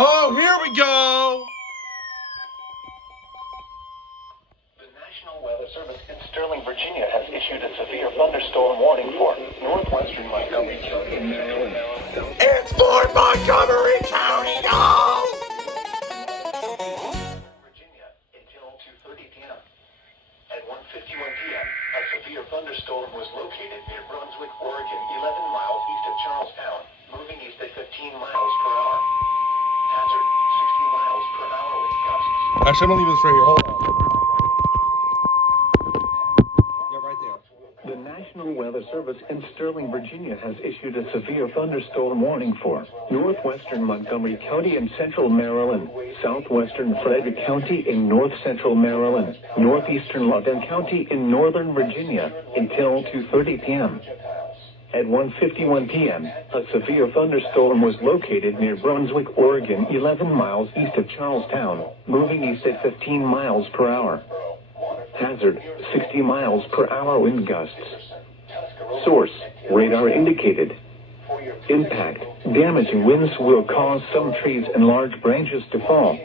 Oh, here we go. The National Weather Service in Sterling, Virginia has issued a severe thunderstorm warning for northwestern Montgomery County and Maryland. It's for Montgomery County, no! Virginia until 2:30 p.m. At 1:51 p.m., a severe thunderstorm was located near Brunswick, Oregon, 11 miles east of Charlestown, moving east at 15 miles per hour. Hazard, 60 miles per hour with gusts. Actually, I'm gonna leave this right here. Hold on. Yeah, right there. The National Weather Service in Sterling, Virginia has issued a severe thunderstorm warning for northwestern Montgomery County in central Maryland, southwestern Frederick County in north central Maryland, northeastern Loudoun County in northern Virginia until 2:30 p.m. At 1:51 p.m., a severe thunderstorm was located near Brunswick, Oregon, 11 miles east of Charlestown, moving east at 15 miles per hour. Hazard, 60 miles per hour wind gusts. Source, radar indicated. Impact, damaging winds will cause some trees and large branches to fall.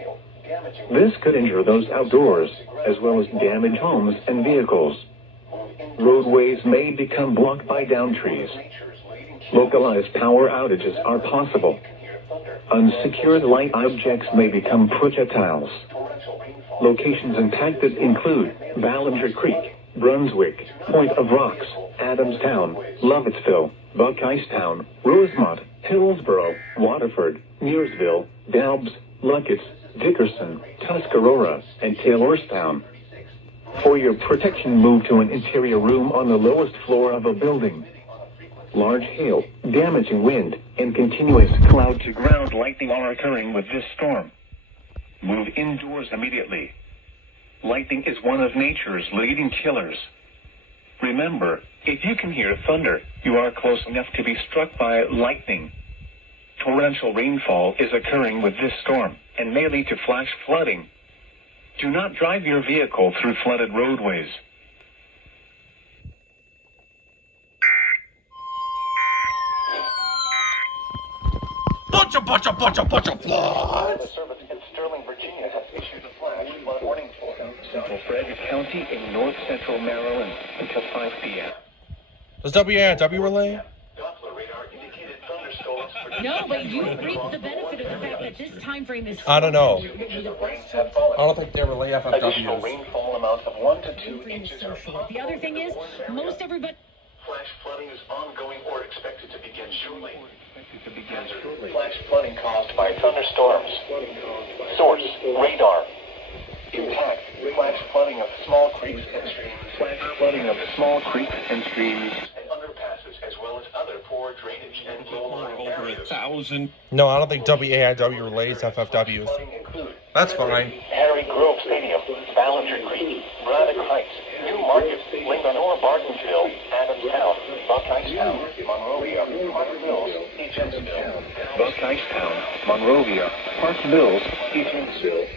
This could injure those outdoors, as well as damage homes and vehicles. Roadways may become blocked by downed trees. Localized power outages are possible. Unsecured light objects may become projectiles. Locations impacted include Ballinger Creek, Brunswick, Point of Rocks, Adamstown, Lovettsville, Buckeyestown, Rosemont, Hillsborough, Waterford, Nearsville, Dalbs, Luckett's, Dickerson, Tuscarora, and Taylorstown. For your protection, move to an interior room on the lowest floor of a building. Large hail, damaging wind, and continuous cloud-to-ground lightning are occurring with this storm. Move indoors immediately. Lightning is one of nature's leading killers. Remember, if you can hear thunder, you are close enough to be struck by lightning. Torrential rainfall is occurring with this storm and may lead to flash flooding. Do not drive your vehicle through flooded roadways. Bunch of floods. The service in Sterling, Virginia has issued a flash flood warning for central Frederick County in north central Maryland until 5 p.m. Does WAIW relay? Doppler radar indicated thunderstorms for No, but you reap the benefit of the fact that this time frame is. I don't know. inches of rain have fallen. I don't think they relay Additional FFWs. rainfall amount of 1 to 2 Frame is inches so are short. The other thing is, most everybody. Flash flooding is ongoing or expected to begin shortly. Hazard, flash flooding caused by thunderstorms. Source, radar. Impact, flash flooding of small creeks and streams. Flash flooding of small creeks and streams. And underpasses, as well as other poor drainage and low-lying areas. 1,000. No, I don't think WAIW relays FFWs. Flooding include That's fine. Harry Grove Stadium, Ballinger Creek, Braddock Heights, New Market, Linganore, Bartonville, Adamstown, Buckeyestown, Monrovia, Park Mills, Eatonville, Buckeyestown, Monrovia, Park Mills, Eatonville.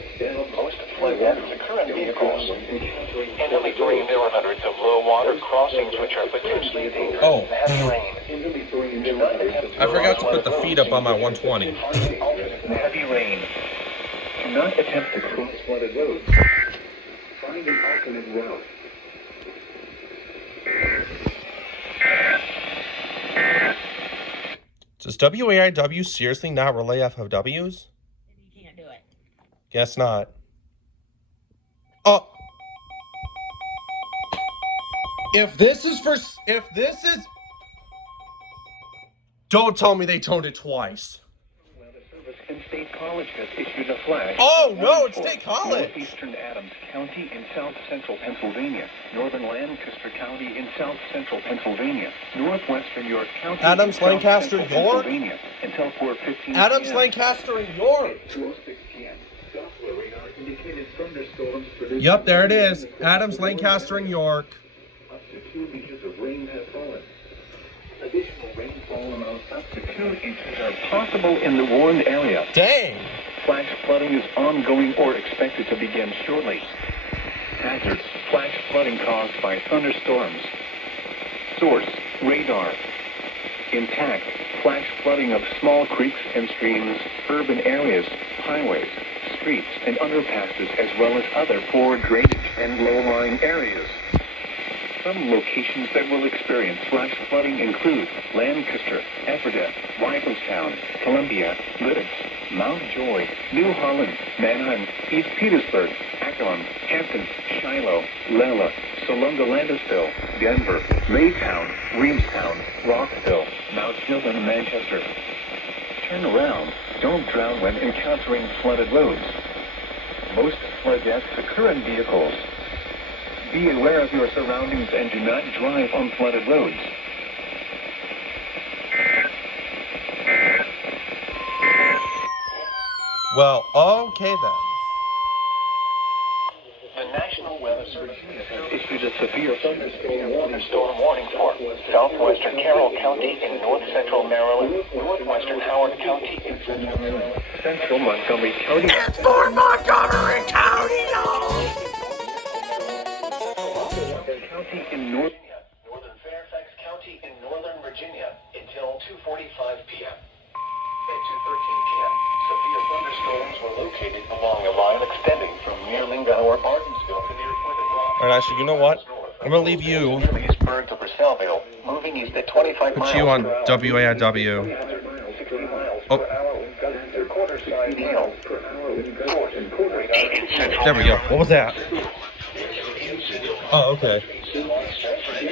Most flood hazards occur in vehicles. Inventory there are hundreds of low water crossings which are potentially dangerous. Oh. Heavy rain. Do not attempt I forgot to put the feet up on my 120. Heavy rain. Do not attempt to cross flooded roads. Find an alternate route. Does WAIW seriously not relay FFWs? You can't do it. Guess not. Oh. If this is... Don't tell me they toned it twice. Weather Service in State College has issued a flash. Oh, no, it's State College. Northeastern Adams County in south central Pennsylvania, northern Lancaster County in south central Pennsylvania, northwestern York County Adams, in south Lancaster, central York? Pennsylvania, until 4:15 Adams, p.m. Lancaster, and York. 2:06 p.m. Doppler radar indicated thunderstorms produced. Yep, there it is. Adams, Lancaster, and York. Up to 2 inches of rain have fallen. Additional rainfall amounts up to 2 inches are possible in the warned area. Dang. Flash flooding is ongoing or expected to begin shortly. Hazard, flash flooding caused by thunderstorms. Source, radar. Impact, flash flooding of small creeks and streams, urban areas, highways, streets, and underpasses, as well as other poor drainage and low-lying areas. Some locations that will experience flash flooding include Lancaster, Ephrata, Reifelstown, Columbia, Lititz, Mount Joy, New Holland, Manheim, East Petersburg, Akron, Hampton, Shiloh, Lela, Salunga, Landisville, Denver, Maytown, Reamstown, Rockville, Mount Hilton, and Manchester. Turn around. Don't drown when encountering flooded roads. Most flood deaths occur in vehicles. Be aware of your surroundings and do not drive on flooded roads. Well, okay then. The National Weather Service has issued a severe thunderstorm warning for southwestern Carroll County in north-central Maryland, northwestern Howard County in central Montgomery County. It's for Montgomery County, County in northern Fairfax County in northern Virginia until 2:45 p.m. At 2:13 p.m., severe thunderstorms were located along a line extending from near Lingower, Martinsville to near Pointed Rock. All right, actually, you know what? I'm gonna leave you. Leesburg to Purcellville, moving east at 25 miles. Put you on WAIW. Oh. There we go. What was that? Oh, okay.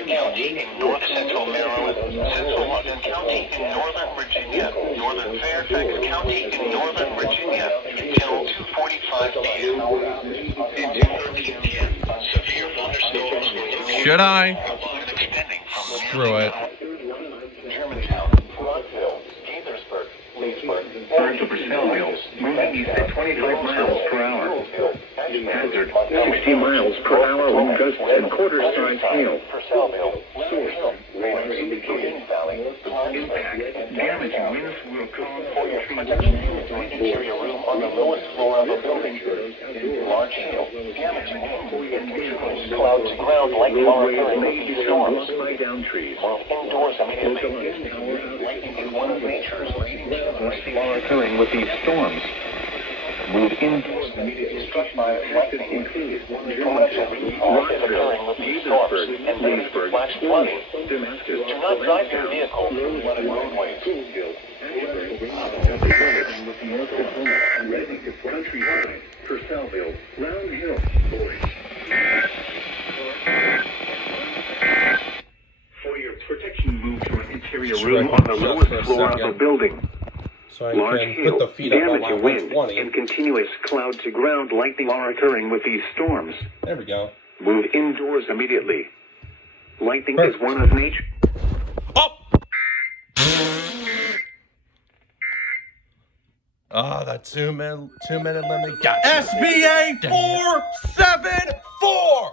County in north central Maryland, central London County in northern Virginia, northern Fairfax County in northern Virginia until 2:45 p.m. At 2:13 p.m., severe thunderstorms will Should I? extending from Screw it. Germantown, Rockville, Gaithersburg, Leesburg, to Purcellville, moving east at 25 miles per hour. Hazard, 60 miles per hour wind gusts and quarter-size hail. Purcellville, Hill, Green Valley, impact, damaging winds will cause for your protection to an interior room on the lowest floor of a building. Large hail, damaging winds, clouds to ground like occurring storms. Down trees. Indoors immediately. Lightning is one of nature's occurring with these storms. Move indoors immediately. Struck by lightning includes torrential rainfall is occurring with these storms and then flash flooding. Do not drive your vehicle through flooded roadways. Countryside, Purcellville, Round Hill, For your protection, move to an interior room on the lowest floor of a building. So I Large can hail, put the feet up on my damaging wind, 120. and continuous cloud-to-ground lightning are occurring with these storms. There we go. Move indoors immediately. Lightning Perfect. is one of nature. Oh! Ah, that two-minute limit got you. SBA 474!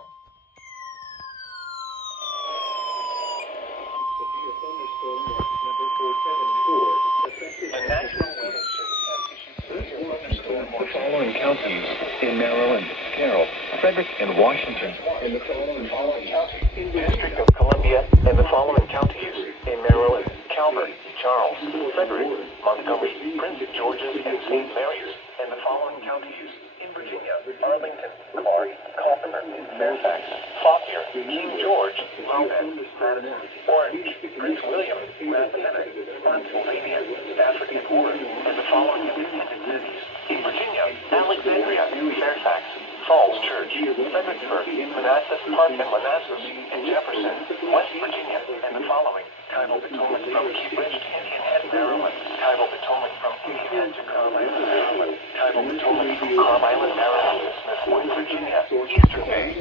The National Weather Service has issued severe thunderstorm warnings for the following counties in Maryland, Carroll, Frederick, and Washington. In the following counties in the District of Columbia, and the following counties in Maryland, Calvert, Charles, Frederick, Montgomery, Prince George's, and St. Mary's, and the following counties in Virginia, Arlington, Clark, Carpenter, Fairfax, Fauquier, King George, Logan, Madison, Orange, Prince William, Rappahannock, Spotsylvania, Stafford, and Warren, and the following independent cities in Virginia, Alexandria, Fairfax, Falls Church, Fredericksburg, Manassas Park and Manassas, and Jefferson, West Virginia, and the following: Tidal Potomac from Key Bridge to Indian Head, Maryland, Tidal Potomac from Indian Head to Carl Island, Maryland, Tidal Potomac from Carl Island, Maryland to Smith Point, Virginia, Eastern Bay,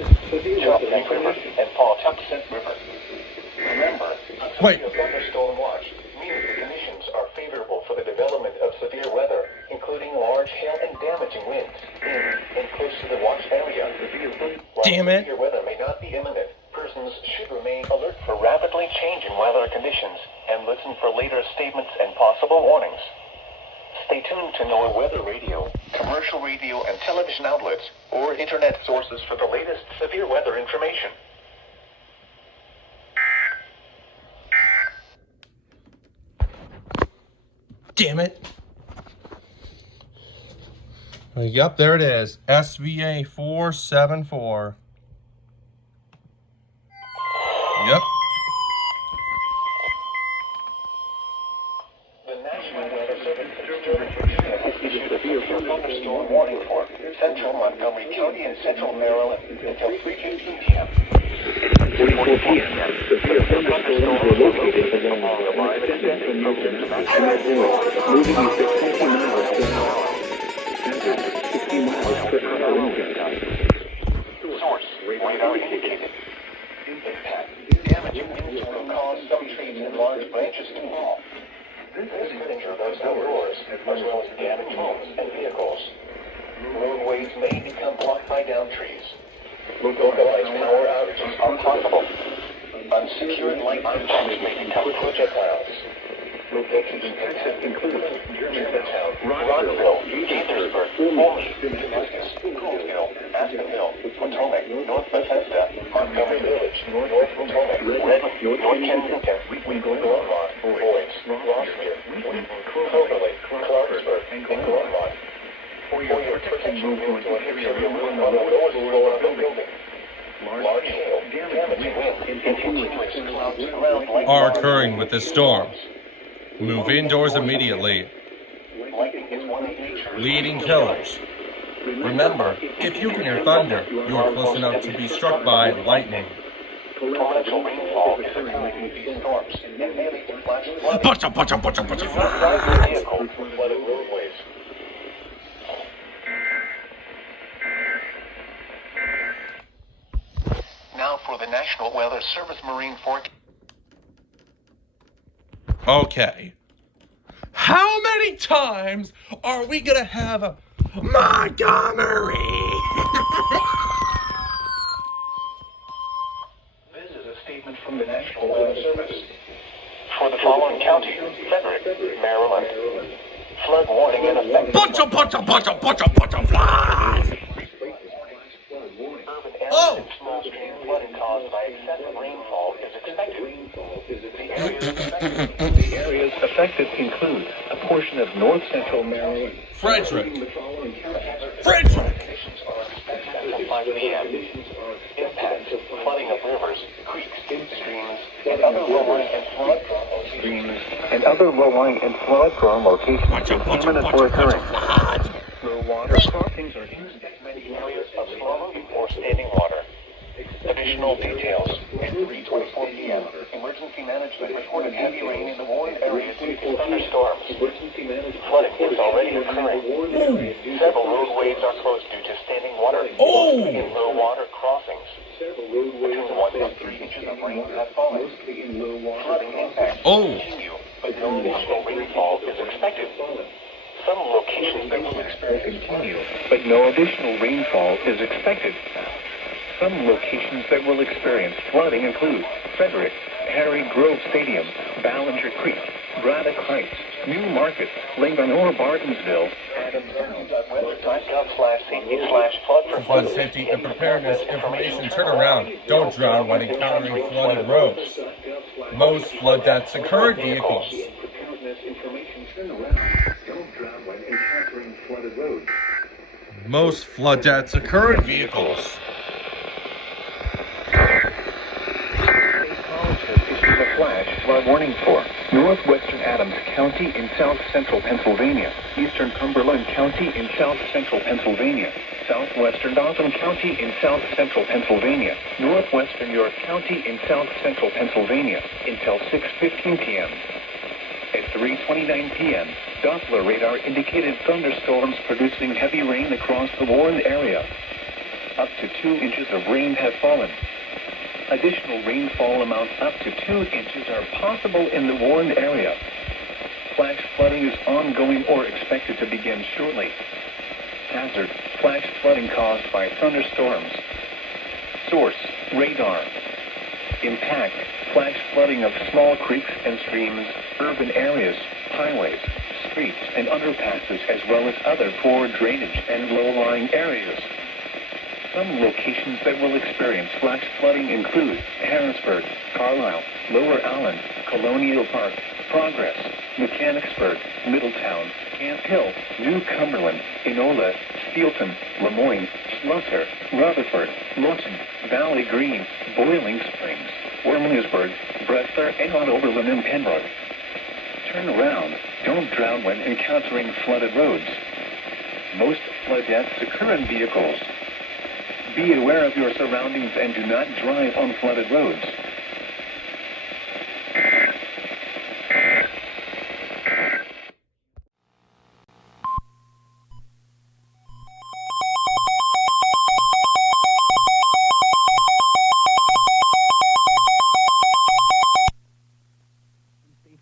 Choptank River, and Pawtucket River. Remember, Wait. a thunderstorm watch means the conditions are favorable for the development of severe weather, including large hail and damaging winds in and close to the watch area. While Damn it. severe weather may not be imminent, persons should remain alert for rapidly changing weather conditions and listen for later statements and possible warnings. Stay tuned to NOAA Weather Radio, commercial radio and television outlets, or internet sources for the latest severe weather information. damn it. Yep, there it is. SVA 474. Yep. The National Weather Service issued a severe thunderstorm warning for central Montgomery County and central Maryland until 3:15 p.m. 3:40 p.m. Severe thunderstorms were located along the line extending from moving at 50 miles per hour. 60 miles per hour wind. Source radar indicated. Impact. Damaging winds will cause some trees and large branches to fall. This could injure those outdoors, as well as damage homes and vehicles. Roadways may become blocked by down trees. Localized power outages are possible. Unsecured light impacts may become projectiles. Locations include Germantown, Rockville, Gaithersburg, Foley, Damascus, Coolsville, Aspen Hill, Potomac, North Bethesda, Montgomery Village, North Potomac, Redmond, North Kensington, Glenmont, Boyds, Rossmere, Cloverleaf, Clarksburg, and Glenmont. For your protection, move to an area on the lowest floor of the building. Large hail, damaging wind, and continuous clouds around light Are occurring with this storm. Move indoors immediately. Leading killers. Remember, if you can hear thunder, you are close enough to be struck by lightning. Torrential rainfall is occurring in these storms, and may lead to flash flooding. Vehicles with flooded roadways. Now for the National Weather Service Marine Forecast. Okay. How many times are we gonna have a Montgomery? This is a statement from the National Weather Service. For the following counties: Frederick, Maryland. Flood warning in effect. Bunch of flies! Urban areas Oh! and small stream flooding caused by excessive rainfall is expected. The areas affected include a portion of north central Maryland. Frederick! Conditions are expected until 5 p.m. Impacts: flooding of rivers, creeks, streams, and other low-lying and flood-prone locations in imminent or occurring. Low water crossings are used in many areas of slow or standing water. Additional details: at 3:24 p.m., emergency management reported heavy rain in the warned areas due to thunderstorms. Flooding is already occurring. Several roadways are closed due to standing water in low water crossings. Between 1 and 3 inches of rain have fallen. Flooding impacts continue, but no additional rainfall is expected. Some locations that will experience flooding include Frederick, Harry Grove Stadium, Ballinger Creek, Braddock Heights, New Market, Linganore-Bartonsville, Adams.gov/safety/flood Flood safety and preparedness information. Turn around. Don't drown when encountering flooded roads. Most flood deaths occur in vehicles. Most flood deaths occur in vehicles. issued a flash flood warning for northwestern Adams County in south central Pennsylvania, eastern Cumberland County in south central Pennsylvania, southwestern Dauphin County in south central Pennsylvania, northwestern York County in south central Pennsylvania until 6:15 p.m. At 3:29 p.m., Doppler radar indicated thunderstorms producing heavy rain across the warned area. Up to 2 inches of rain have fallen. Additional rainfall amounts up to 2 inches are possible in the warned area. Flash flooding is ongoing or expected to begin shortly. Hazard: flash flooding caused by thunderstorms. Source: radar. Impact: flash flooding of small creeks and streams, urban areas, highways, streets, and underpasses, as well as other poor drainage and low-lying areas. Some locations that will experience flash flooding include Harrisburg, Carlisle, Lower Allen, Colonial Park, Progress, Mechanicsburg, Middletown, Camp Hill, New Cumberland, Enola, Steelton, Lemoyne, Schlusser, Rutherford, Lawton, Valley Green, Boiling Springs, Wormleysburg, Bressler, and on Oberlin and Pembroke. Turn around. Don't drown when encountering flooded roads. Most flood deaths occur in vehicles. Be aware of your surroundings and do not drive on flooded roads.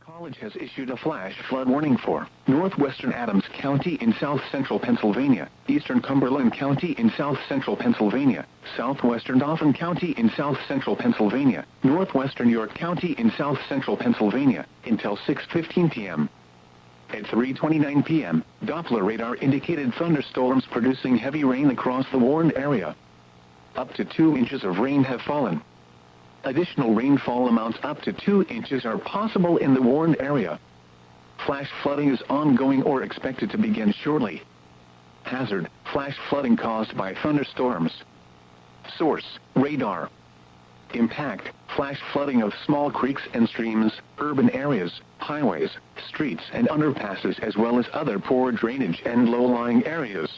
College has issued a flash flood warning for northwestern Adams County in south central Pennsylvania, eastern Cumberland County in south central Pennsylvania, southwestern Dauphin County in south central Pennsylvania, northwestern York County in south central Pennsylvania, until 6:15 p.m. At 3:29 p.m., Doppler radar indicated thunderstorms producing heavy rain across the warned area. Up to 2 inches of rain have fallen. Additional rainfall amounts up to 2 inches are possible in the warned area. Flash flooding is ongoing or expected to begin shortly. Hazard, flash flooding caused by thunderstorms. Source, radar. Impact, flash flooding of small creeks and streams, urban areas, highways, streets and underpasses as well as other poor drainage and low-lying areas.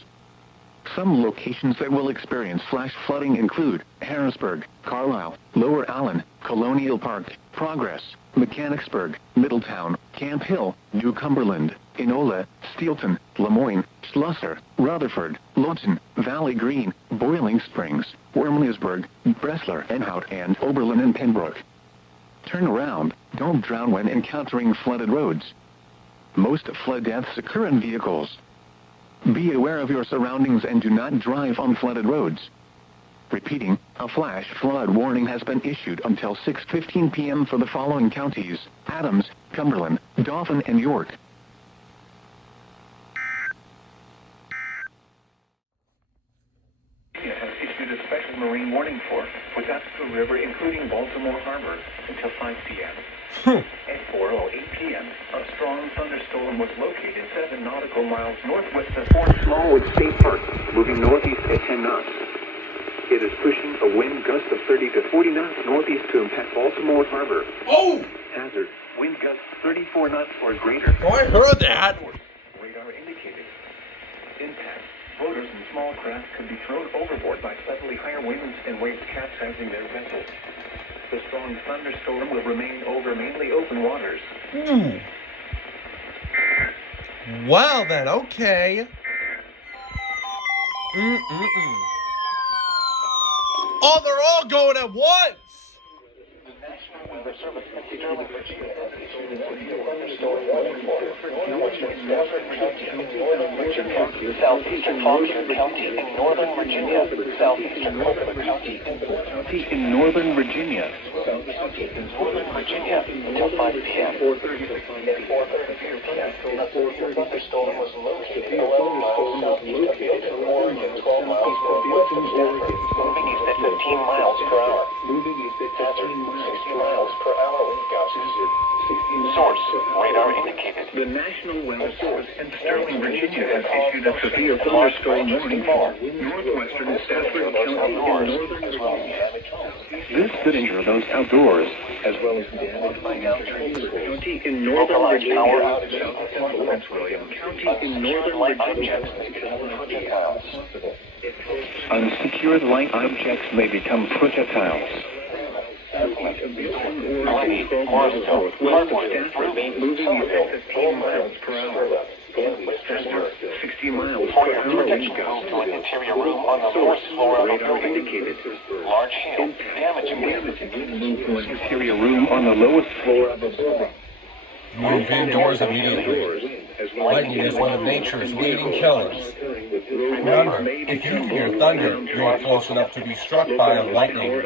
Some locations that will experience flash flooding include Harrisburg, Carlisle, Lower Allen, Colonial Park, Progress, Mechanicsburg, Middletown, Camp Hill, New Cumberland, Enola, Steelton, Lemoyne, Schlusser, Rutherford, Lawton, Valley Green, Boiling Springs, Wormleysburg, Bressler, Enhout, and Oberlin and Pembroke. Turn around. Don't drown when encountering flooded roads. Most flood deaths occur in vehicles. Be aware of your surroundings and do not drive on flooded roads. Repeating, a flash flood warning has been issued until 6:15 p.m. for the following counties: Adams, Cumberland, Dauphin, and York. Has issued a special marine warning for Patapsco River, including Baltimore Harbor, until 5 p.m. At 4:08 p.m., a strong thunderstorm was located 7 nautical miles northwest of Fort Smallwood State Park, moving northeast at 10 knots. It is pushing a wind gust of 30 to 40 knots northeast to impact Baltimore Harbor. Oh! Hazard, wind gusts 34 knots or greater. Oh, I heard that. Radar indicated. Impact. Boaters and small craft could be thrown overboard by suddenly higher winds and waves capsizing their vessels. The strong thunderstorm will remain over mainly open waters. Well then, okay. Oh, they're all going at once! Southeastern Fauquier County in northern Virginia. Southeastern Fauquier County in northern Virginia. Northern Virginia until 5 p.m. At 4:30 p.m. A thunderstorm was located 11 miles southeast of Milton, Oregon, 12 miles northwest of Stanford, moving east at 15 miles per hour. Hazard, 60 miles per hour wind gusts. Source, radar indicated. The National Weather Service in Sterling, Virginia has issued a severe thunderstorm warning for northwestern Stafford County in northern Virginia. This could injure those outdoors, as well as damage by county in northern Virginia, south Prince William County in northern Virginia. Unsecured light objects may become projectiles. Moving at 15 miles per hour. 60 miles per hour wind gusts. To an interior room on the first floor of a building. Indicated. Large hail, damaging wind. To an interior room on the lowest floor of a building. Move indoors immediately. Lightning is one of nature's leading killers. Remember, if you hear thunder, you are close enough to be struck by a lightning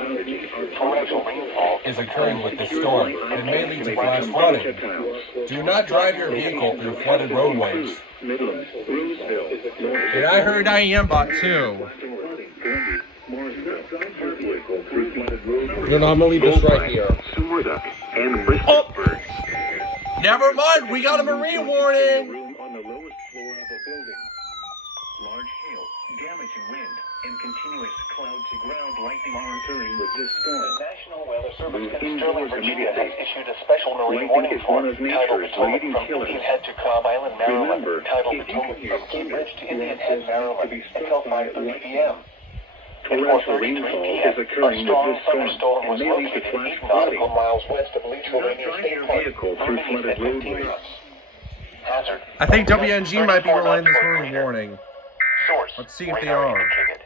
is occurring with the storm and may lead to flash flooding. Do not drive your vehicle through flooded roadways. And I heard IAMBot too. Then I'm gonna leave this right here. And Bristol. Never mind, we got a marine warning. Room on the lowest floor of a building. Large hail, damaging wind, and continuous cloud-to-ground lightning are occurring with this storm. The National Weather Service Move in Sterling, indoors Virginia has immediately. issued a special marine Lightning warning is for one of titled nature's Potomac leading from killers. Indian Head to Cobb Island, Maryland, Remember, titled if you Potomac can hear from Key thunder, Bridge to you Indian are Head, to Maryland, be struck until by 5:30 lightning. p.m. At Torrential 4:33 rainfall p.m., is occurring a with strong this storm thunderstorm and was may lead to located flash 8 flooding. nautical miles west of Leech Do not Rainier drive State your Park, vehicle through moving east flooded at 15 roadways. knots. Hazard. I think wind gusts WNG might be 34 relaying this knots or marine greater. warning. Source. Let's see if they radar are. indicated.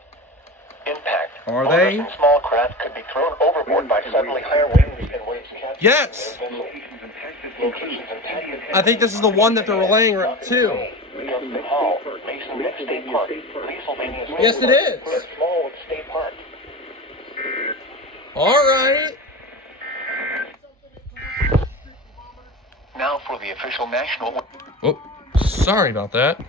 Impact. Are Motors they? and small craft could be thrown overboard by suddenly higher winds and waves capturing Yes! their vessel. Locations impacted. I think this is the one that they're relaying to. Justin Hall, Mason Neck State Park, Pennsylvania. Yes, it is. And Smallwood State Park. All right. Now for the official national. Oh, sorry about that.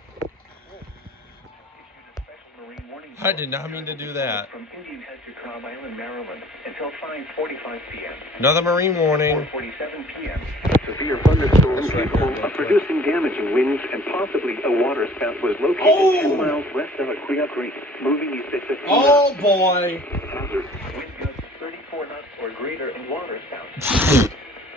I did not mean to do that. From Indian Head to Cobb Island, Maryland, until 5:45 p.m. Another marine warning. 4:47 p.m. Severe thunderstorms capable of producing damaging winds and possibly a water spout was located 10 miles west of Aquia Creek, moving east at 15 Oh boy. Hazard. Wind gusts 34 knots or greater in water spouts.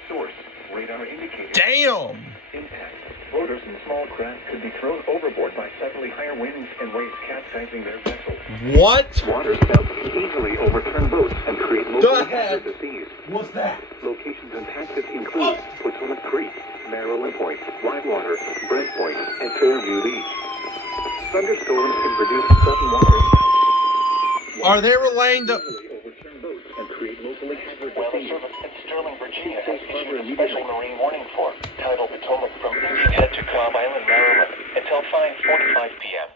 Source. Radar indicated. Damn. Impact. Boaters and small craft could be thrown overboard by suddenly higher winds and waves capsizing their vessels. What? Water spouts can easily overturn boats and create local The heck? hazardous seas. What's that? Locations impacted include Potomac Creek, Maryland Point, Whitewater, Brent Point, and Fairview Beach. Thunderstorms can produce sudden water spouts. Are they relaying the... Easily overturn boats and create locally hazardous Weather seas. Service in Sterling, Virginia has issued a special marine warning for titled Potomac from Indian Head to Cobb Island, Maryland, until 5:45 p.m.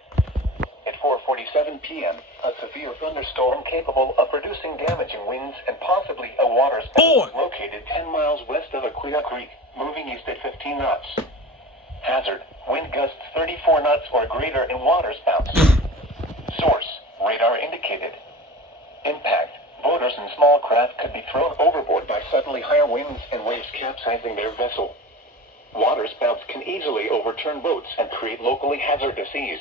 At 4:47 p.m., a severe thunderstorm capable of producing damaging winds and possibly a water spout was located 10 miles west of Aquia Creek, moving east at 15 knots. Hazard, wind gusts 34 knots or greater in water spouts. Source, radar indicated. Impact, boaters and small craft could be thrown overboard by suddenly higher winds and waves capsizing their vessel. Water spouts can easily overturn boats and create locally hazardous seas.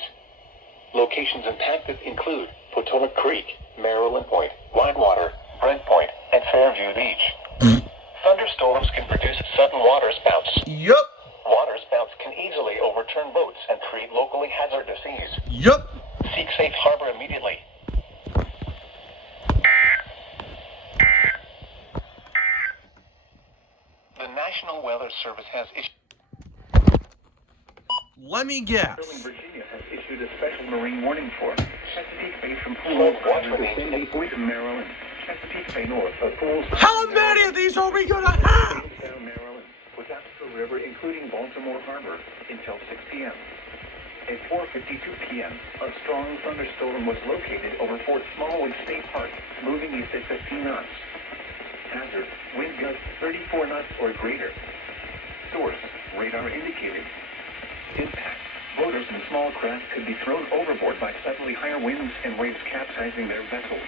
Locations impacted include Potomac Creek, Maryland Point, Whitewater, Brent Point, and Fairview Beach. Thunderstorms can produce sudden water spouts. Yup. Water spouts can easily overturn boats and create locally hazardous seas. Yup. Seek safe harbor immediately. The National Weather Service has issued. Let me guess. Sterling, Virginia has issued a special marine warning for Chesapeake Bay from Flood Pools watch Island to remains Sandy Point, Maryland. Chesapeake Bay north of Pools How Island, many of these are we gonna have? Jamestown, Maryland, with the river, including Baltimore Harbor, until 6 p.m. At 4:52 p.m., a strong thunderstorm was located over Fort Smallwood State Park, moving east at 15 knots. Hazard, wind gusts 34 knots or greater. Source, radar indicated. Impact, boaters and small craft could be thrown overboard by suddenly higher winds and waves capsizing their vessels.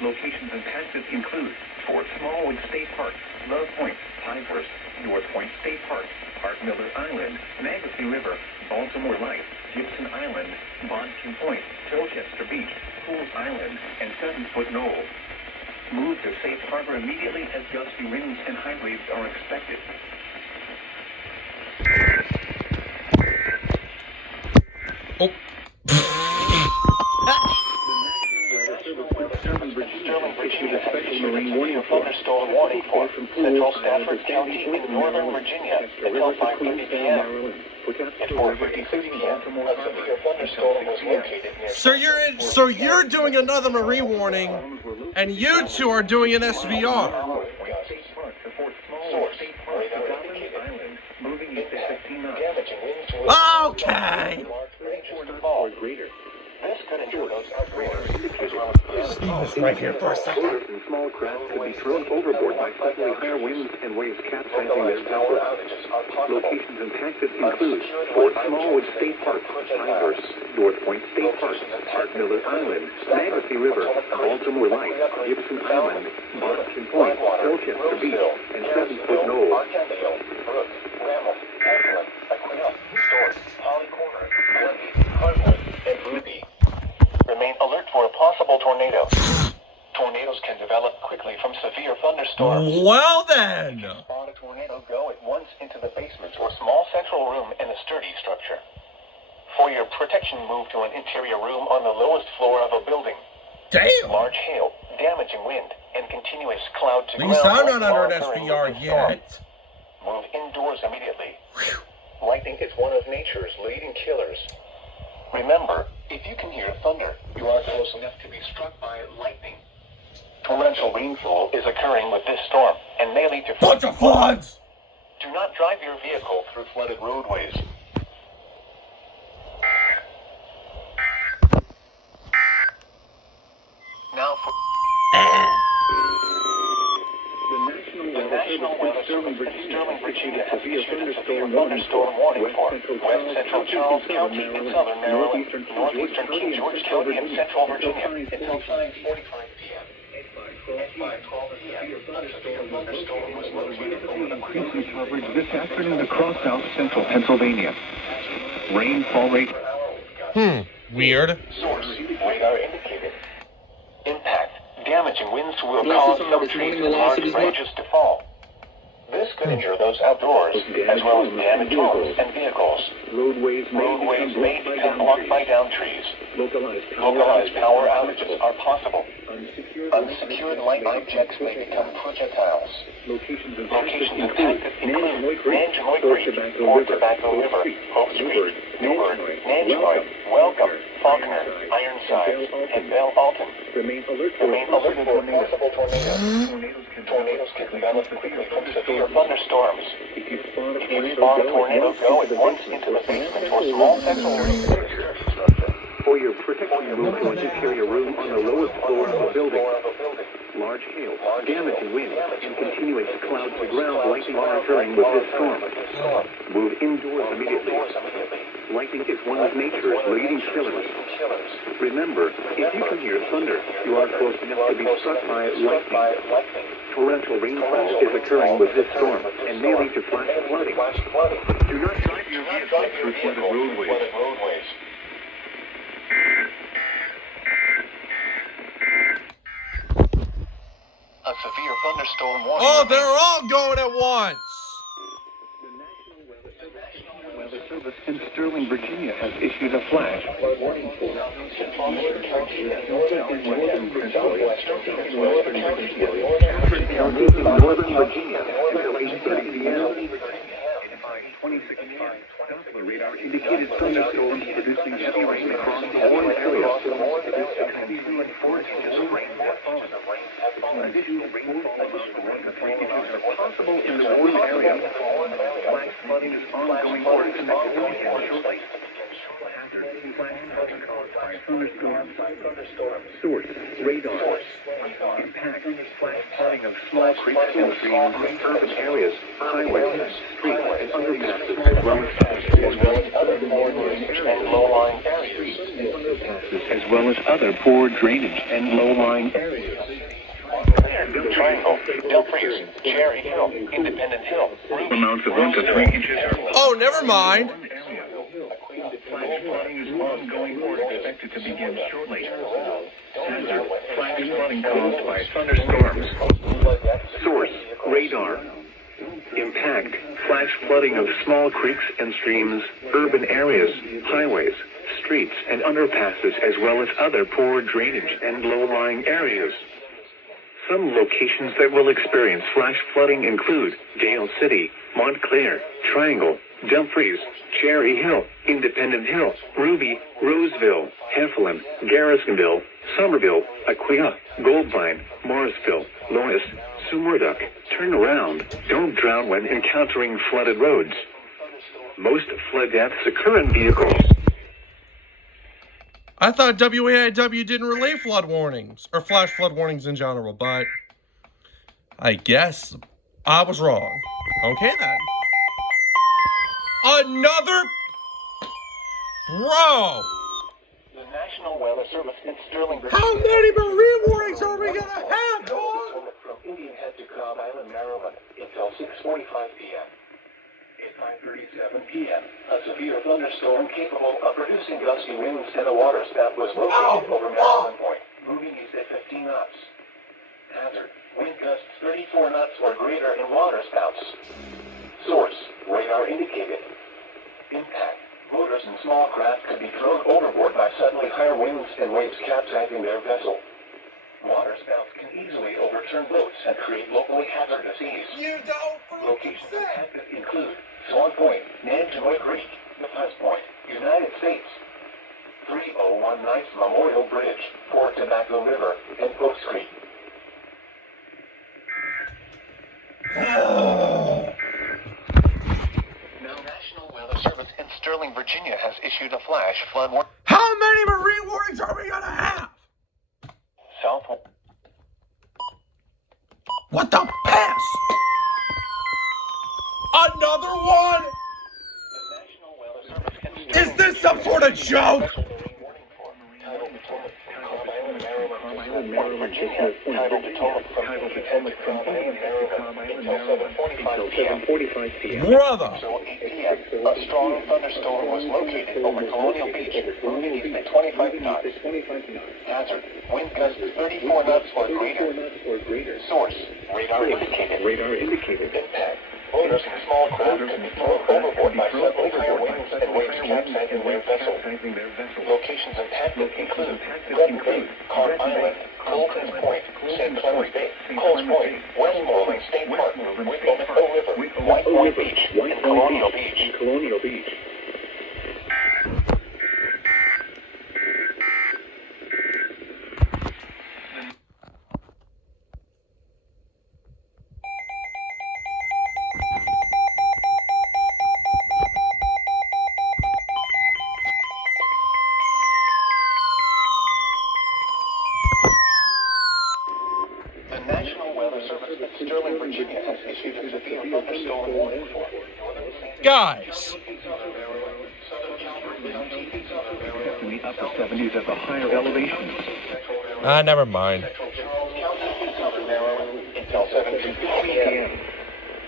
Locations impacted include Fort Smallwood State Park, Love Point, Pinehurst, North Point State Park, Park Miller Island, Manistee River, Baltimore Light, Gibson Island, Bodkin Point, Tilchester Beach, Pools Island, and 7-Foot Knoll. Move to safe harbor immediately as gusty winds and high waves are expected. Oh. Sterling, Virginia has issued a severe thunderstorm warning for Central Stafford County in Northern Virginia until 5:30 p.m. At 4:56 p.m., a severe thunderstorm was located near. So you're doing another marine warning, and you two are doing an SVR. Source, radar indicated. Moving east at 15 knots. Damaging winds to Okay. large ranges to fall. This could ensure those upgrades as well as Leave this right here for a second. Boaters and small craft could be thrown overboard by suddenly higher winds and waves capsizing their power vessels. outages are possible. Locations impacted include Fort Smallwood State Park, Pinehurst, North Point State Park, Park Miller Island, Manistee River, Baltimore Light, Gibson Island, Bodkin Point, Tilchester Beach, and 7-Foot Knoll. Arcandale, Brooke, Bramble, Evelyn, Aquila, Storm, Holly Corner, Lundy, Hardwood, and Ruby. Remain alert for a possible tornado. Tornadoes can develop quickly from severe thunderstorms. Well then. If you spot a tornado, go at once into the basement or small central room in a sturdy structure. For your protection, move to an interior room on the lowest floor of a building. Damn. Large hail, damaging wind, and continuous cloud to At least ground I'm not under an lightning are occurring SPR with the storm. yet. Move indoors immediately. Lightning is one of nature's leading killers. Remember, if you can hear thunder, you are close enough to be struck by lightning. Torrential rainfall is occurring with this storm and may lead to Bunch of floods. Do not drive your vehicle through flooded roadways. Now for the National Weather Service in Sterling, Virginia has issued a severe thunderstorm warning for West Central Charles County in southern Maryland, northeastern King George County and central Virginia until 5:45 p.m. At 5:12 p.m., a severe thunderstorm was located over the Increasing coverage this afternoon across south central Pennsylvania. Rainfall rate. Weird. Source, radar indicated. Impact, damaging winds will cause some trees and large branches to fall. This could injure those outdoors, as well as damage homes and vehicles. Roadways may become blocked by downed trees. Localized power outages are possible. Unsecured light objects may become projectiles. Locations impacted include Nanjemoy Creek, Port Tobacco River, Hope Street, Newburgh, Nanjemoy, Welcome, Faulkner, Ironside, and Belle Alton. Remain alert Remain alert for possible tornadoes. Tornadoes can develop quickly from severe thunderstorms. If you spot If you spot a tornado, go at once into the basement or small central room in a sturdy structure. For your protection, move to an interior room on the lowest floor of a building. Large hail, damaging wind, and continuous cloud to ground lightning are occurring with this storm. Move indoors immediately. Lightning is one of nature's leading killers. Remember, if you can hear thunder, you are close enough to be struck by lightning. Torrential rainfall is occurring with this storm and may lead to flash flooding. Do not drive your vehicle through flooded roadways. A severe thunderstorm warning. Oh, they're all going at once. The National Weather Service in Sterling, Virginia has issued a flash flood warning for Northern County in northern Virginia until 8:30 p.m. At 5:26, Doppler radar indicated thunderstorms producing heavy rain across the warm area. Additional rainfall amounts of 1 to 3 inches are possible in the warm area. Flash flooding is ongoing for the next week. Hazard, flash flooding caused by thunderstorms. Source, radar. Impact, flash flooding of small creeks and streams, urban areas, highways, streets, and underpasses, as well as other poor drainage and low-lying areas. As well as other poor drainage and low-lying areas. Triangle, Dumfries, Cherry Hill, Independent Hill, Ruby, Amounts of 1 to 3 inches are Oh, never mind. flash flooding is ongoing or expected to begin shortly. Hazard, flash flooding caused by thunderstorms. Source, radar. Impact, flash flooding of small creeks and streams, urban areas, highways, streets, and underpasses, as well as other poor drainage and low-lying areas. Some locations that will experience flash flooding include Dale City, Montclair, Triangle, Dumfries, Cherry Hill, Independent Hill, Ruby, Roseville, Heflin, Garrisonville, Somerville, Aquia, Goldvine, Morrisville, Lois, Sumurduck. Turn around. Don't drown when encountering flooded roads. Most flood deaths occur in vehicles. I thought WAIW didn't relay flood warnings, or flash flood warnings in general, but I guess I was wrong. Okay then. Another... Bro! The National Weather Service in Sterling, How many marine warnings are we gonna have, dog? from Indian Head to Cobb Island, Maryland, until 6:45 p.m. At 5:37 p.m., a severe thunderstorm capable of producing gusty winds and a waterspout was located over Maryland Point, moving east at 15 knots. Hazard: wind gusts 34 knots or greater in waterspouts. Source: radar indicated. Impact: motors and small craft could be thrown overboard by suddenly higher winds and waves capsizing their vessel. Waterspouts can easily overturn boats and create locally hazardous seas. Locations impacted include Swan Point, Nantucket Creek, West Point, United States, 3019 Memorial Bridge, Fort Tobacco River, and Oaks Creek. Now, National Weather Service in Sterling, Virginia has issued a flash flood warning. How many marine warnings are we gonna have? South. What the piss? Another one? The National Weather Service in Is this some sort of joke? Virginia, tidal Potomac from Potomac from until 7:45 p.m. Brother! So 8 p.m., a strong thunderstorm was located over Colonial Beach, moving east at 25 knots. Hazard: wind gusts 34 knots or greater. Source: radar indicated. Impact: motors and small craft could be thrown overboard by suddenly higher winds and waves capsizing their vessel. Locations impacted include Glen Bay, Carp Island, Colton's Point, St. Clements Bay, Coles Point, Westmoreland State Park, Wicomico River, White Point Beach, and Colonial Beach. The National Weather Service in Sterling, Virginia has issued a severe thunderstorm warning for northern St. Guys! In the upper 70s at the higher elevations. Never mind. Until 7:15 p.m.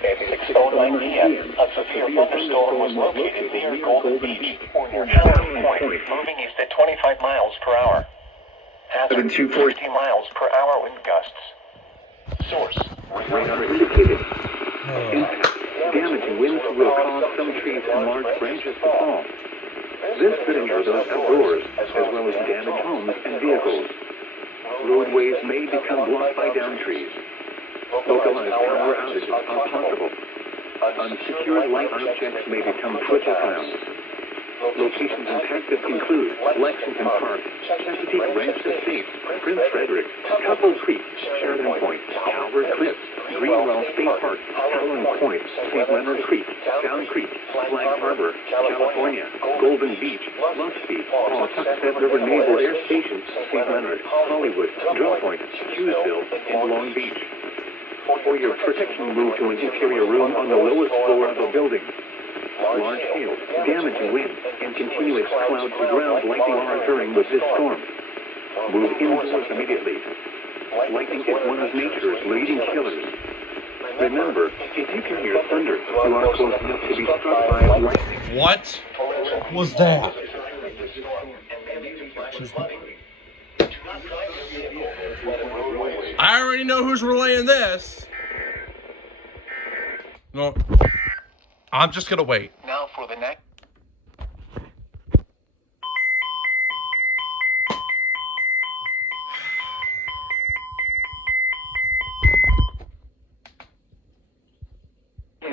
At 6:09 p.m., a severe thunderstorm was located near Golden Beach, or near Howard Point, moving east at 25 miles per hour. Hazard: 50 miles per hour wind gusts. Source: Radar indicated. Impact: damaging winds will cause some trees and large branches to fall. This could injure those outdoors, as well as damage homes and vehicles. Roadways may become blocked by down trees. Localized power outages are possible. Unsecured light objects may become projectiles. Locations impacted include Lexington Park, Chesapeake Ranch Estates, Prince Frederick, Couple Creek, Sheridan Point, Calvert Cliffs, Greenwell State Park, Howland Point, St. Leonard Creek, Down Creek, Flag Harbor, California, Golden Beach, Lusby, Pawtucket River Naval Air Station, St. Leonard, Hollywood, Drum Point, Hughesville, and Long Beach. For your protection, move to an interior room on the lowest floor of a building. Large hail, damaging wind, and continuous cloud to ground lightning are occurring with this storm. Move indoors immediately. Lightning is one of nature's leading killers. Remember, if you can hear thunder, you are close enough to be struck by lightning. What was that? I already know who's relaying this. No, I'm just gonna wait. Now for the next.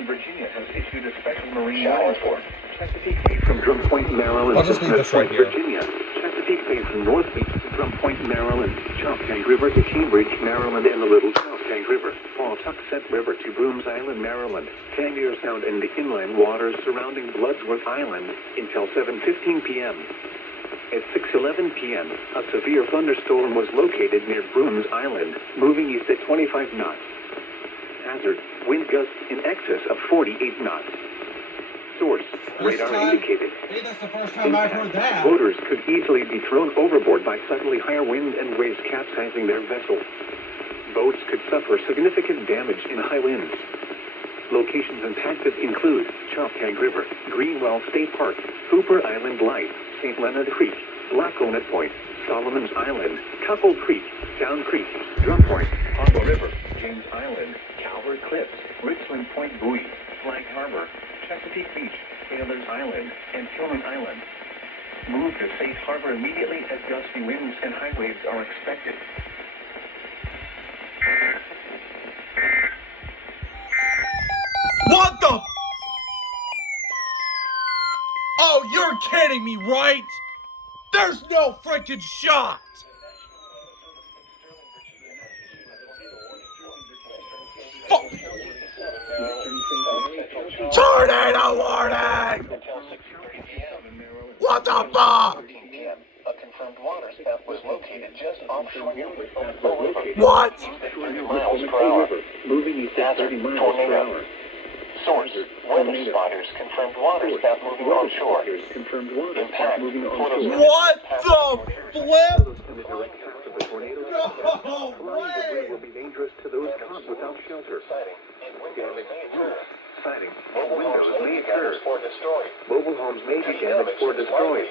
Virginia has issued a special marine warning for Chesapeake Bay from Drum Point, Maryland. I'll just leave this right here. Virginia. Chesapeake Bay from North Beach to Drum Point, Maryland. Choptank River to Cambridge, Maryland, and the Little Choptank River. Pawtucket River to Brooms Island, Maryland. Tangier Sound and the inland waters surrounding Bloodsworth Island until 7:15 p.m. At 6:11 p.m., a severe thunderstorm was located near Brooms Island, moving east at 25 knots. Hazard: wind gusts in excess of 48 knots. Source: radar indicated. Hey, that's the first time I've heard that. Boaters could easily be thrown overboard by suddenly higher wind and waves capsizing their vessel. Boats could suffer significant damage in high winds. Locations impacted include Choptank River, Greenwell State Park, Hooper Island Light, St. Leonard Creek, Blackconet Point, Solomon's Island, Couple Creek, Down Creek, Drum Point, Harbor River, James Island, Calvert Cliffs, Richland Point Buoy, Flag Harbor, Chesapeake Beach, Taylor's Island, and Tillman Island. Move to safe harbor immediately as gusty winds and high waves are expected. What the? Oh, you're kidding me, right? There's no freaking shot! Tornado warning! What the fuck? A confirmed water spout was located just offshore. What? 30 miles per hour. Moving east at 30 miles per hour. Source: weather spotters confirmed water spout moving onshore. Confirmed water Impact: moving photos. onshore. What the flip? In the direct path of the tornado. No Flying debris way! will be dangerous to those caught without shelter. Sighting. Windows may occur. Mobile homes may be damaged or destroyed.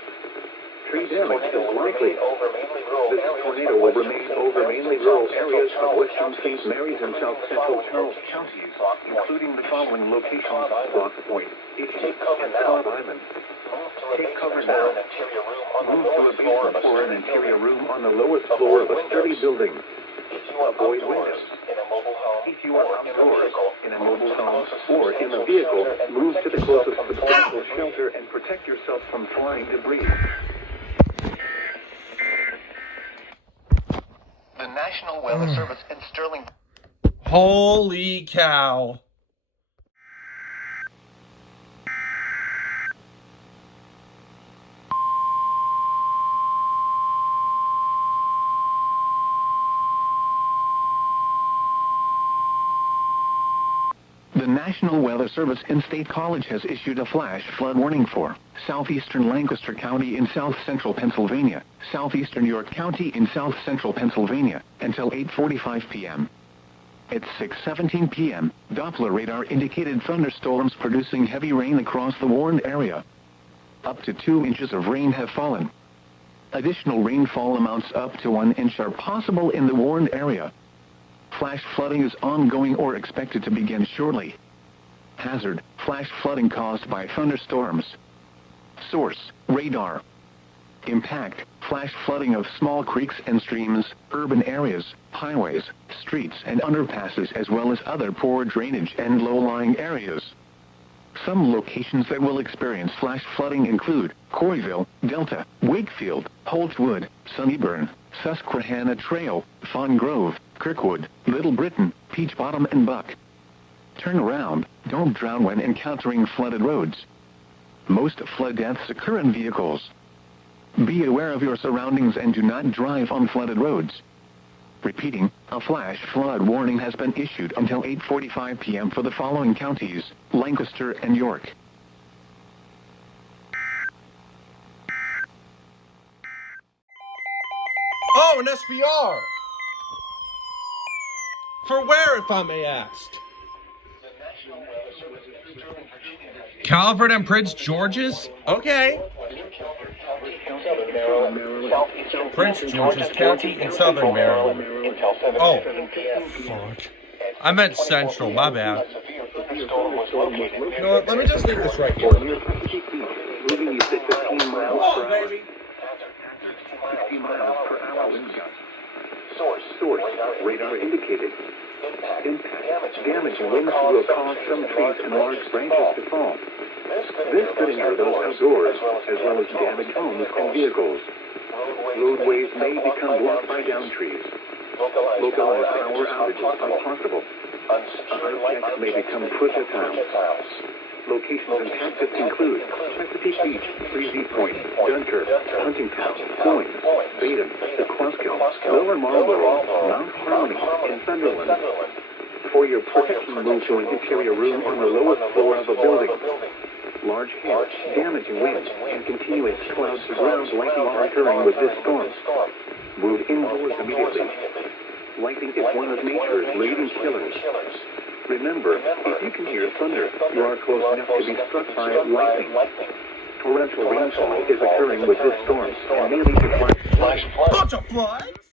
Tree damage is likely. This tornado will remain over mainly rural areas of western St. Mary's and south central Charles counties, including the following locations: Rock Point, Cobb Island. Take cover now. Move to a basement or an interior room on the lowest floor of a sturdy building. Avoid windows. If you are outdoors, in a mobile home, or in a vehicle, move to the closest substantial shelter and protect yourself from flying debris. The National Weather Service in Sterling. Holy cow. The National Weather Service in State College has issued a flash flood warning for southeastern Lancaster County in south central Pennsylvania, southeastern York County in south central Pennsylvania, until 8:45 p.m. At 6:17 p.m., Doppler radar indicated thunderstorms producing heavy rain across the warned area. Up to 2 inches of rain have fallen. Additional rainfall amounts up to 1 inch are possible in the warned area. Flash flooding is ongoing or expected to begin shortly. Hazard: flash flooding caused by thunderstorms. Source: radar. Impact: flash flooding of small creeks and streams, urban areas, highways, streets and underpasses, as well as other poor drainage and low-lying areas. Some locations that will experience flash flooding include Corryville, Delta, Wakefield, Holtwood, Sunnyburn, Susquehanna Trail, Fawn Grove, Kirkwood, Little Britain, Peach Bottom and Buck. Turn around. Don't drown when encountering flooded roads. Most flood deaths occur in vehicles. Be aware of your surroundings and do not drive on flooded roads. Repeating, a flash flood warning has been issued until 8:45 p.m. for the following counties: Lancaster and York. Oh, an SPR! For where, if I may ask? Calvert and Prince George's? Okay. Prince George's County in Southern Maryland. Oh, fuck. I meant Central, my bad. You know what, let me just leave this right here. Moving east at 15 miles Come per on, hour. baby. 60 miles per hour wind gusts. Source: radar indicated. Impact: damaging winds will cause some trees and large branches to fall. This could injure those outdoors, as well as damage homes and vehicles. Roadways may become blocked by down trees. Localized power outages are possible. Objects may become projectiles. Locations impacted include Chesapeake Beach, Breezy Point, Dunkirk, Huntington, Florence, Baden, Sequoia, Lower Marlborough, Mount Harmony, and Sunderland. For your protection, move to an interior room on the lowest floor of a building. Large hail, damaging winds, and continuous clouds to ground lightning are occurring with this storm. Move indoors immediately. Lightning is one of nature's leading killers. Remember, if you can hear thunder, you are close enough to be struck by lightning. Torrential rainfall is occurring with this storm and may lead to flash floods. Bunch of floods?